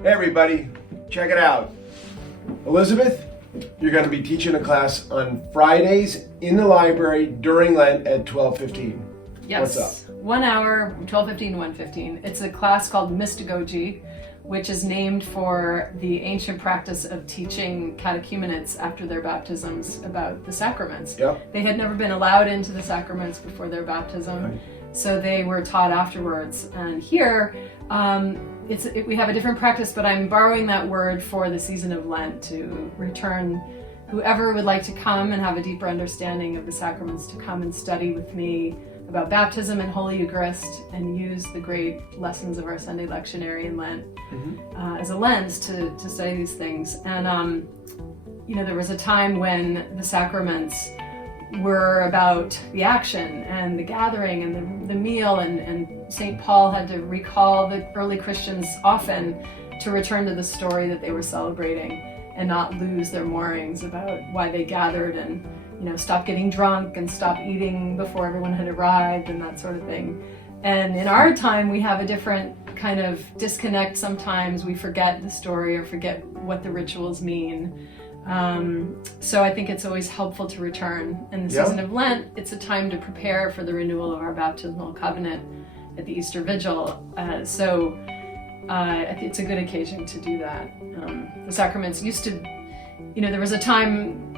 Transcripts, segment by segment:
Hey everybody, check it out. Elizabeth, you're going to be teaching a class on Fridays in the library during Lent at 12:15. Yes. What's up? 1 hour, 12:15 to 1:15. It's a class called Mystagogy, which is named for the ancient practice of teaching catechumenates after their baptisms about the sacraments. Yep. They had never been allowed into the sacraments before their baptism, Right. so they were taught afterwards. And here, we have a different practice, but I'm borrowing that word for the season of Lent to return whoever would like to come and have a deeper understanding of the sacraments to come and study with me about baptism and Holy Eucharist and use the great lessons of our Sunday lectionary in Lent as a lens to study these things. And, there was a time when the sacraments were about the action and the gathering and the meal, and St. Paul had to recall the early Christians often to return to the story that they were celebrating and not lose their moorings about why they gathered and stop getting drunk and stop eating before everyone had arrived and that sort of thing. And in our time, we have a different kind of disconnect sometimes. We forget the story or forget what the rituals mean. So I think it's always helpful to return. In the season of Lent, it's a time to prepare for the renewal of our baptismal covenant at the Easter Vigil. So I think it's a good occasion to do that. The sacraments used to, there was a time,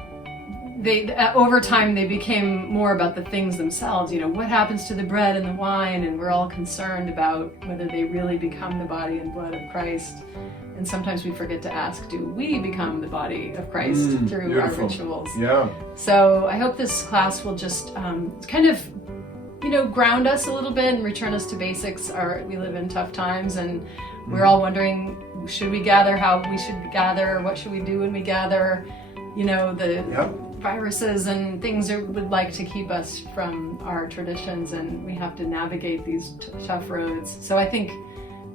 over time they became more about the things themselves. What happens to the bread and the wine, and we're all concerned about whether they really become the body and blood of Christ. And sometimes we forget to ask, do we become the body of Christ through beautiful. our rituals? Yeah. So I hope this class will just kind of, ground us a little bit and return us to basics. We live in tough times, and we're all wondering, should we gather, how we should gather, what should we do when we gather? The viruses and things would like to keep us from our traditions, and we have to navigate these tough roads. So I think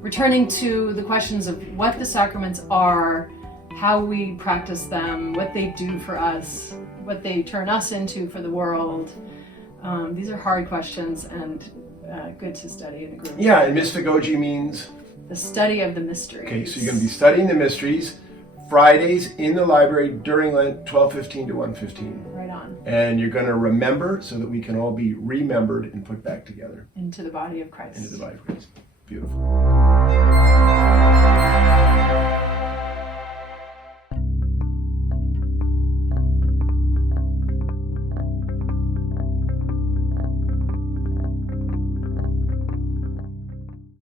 returning to the questions of what the sacraments are, how we practice them, what they do for us, what they turn us into for the world. These are hard questions and good to study in a group. Yeah, and Mystagogy means? The study of the mysteries. Okay, so you're going to be studying the mysteries Fridays in the library during Lent, 12:15 to 1:15. Right on. And you're going to remember so that we can all be remembered and put back together. Into the body of Christ. Into the body of Christ. Beautiful.